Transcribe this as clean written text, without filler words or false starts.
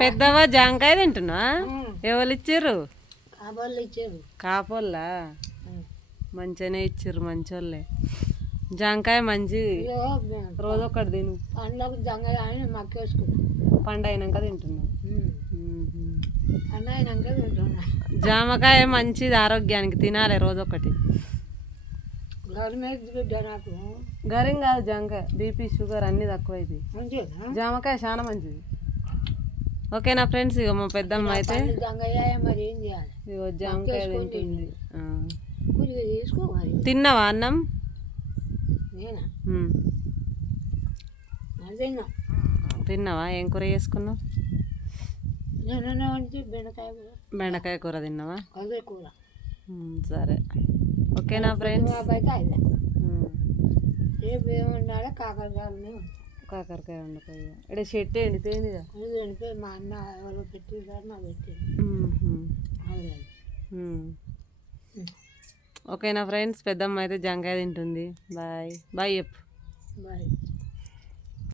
పెద్దవా జాంకాయ తింటున్నా. ఎవరు ఇచ్చిర్రు? కాపోళ్ళా మంచిగానే ఇచ్చిర్రు, మంచోళ్ళే. జాంకాయ మంచి, రోజు ఒకటి తిను. పండు అయినాక తింటున్నా. జామకాయ మంచిది ఆరోగ్యానికి, తినాలి రోజు ఒకటి. గరిం కాదు జామకాయ, బీపీ షుగర్ అన్నీ తక్కువైంది. జామకాయ చాలా మంచిది. ఓకేనా ఫ్రెండ్స్, ఇక మా పెద్దమ్మ అయితే ఇగో జామకాయ తింటుంది. తిన్నావా అన్నం? తిన్నావా? ఏం కూర చేసుకున్నావు? బెండకాయ కూర తిన్నావా? సరే, ఓకేనా ఫ్రెండ్స్. కాకరకాయ వండకాయ ఇక్కడ చెట్టు ఎండిపోయిందిగా. మా అన్న ఎవరో పెట్టి. ఓకేనా ఫ్రెండ్స్, పెద్దమ్మ అయితే జాంకాయ తింటుంది. బాయ్ బాయ్ చెప్పు. బాయ్.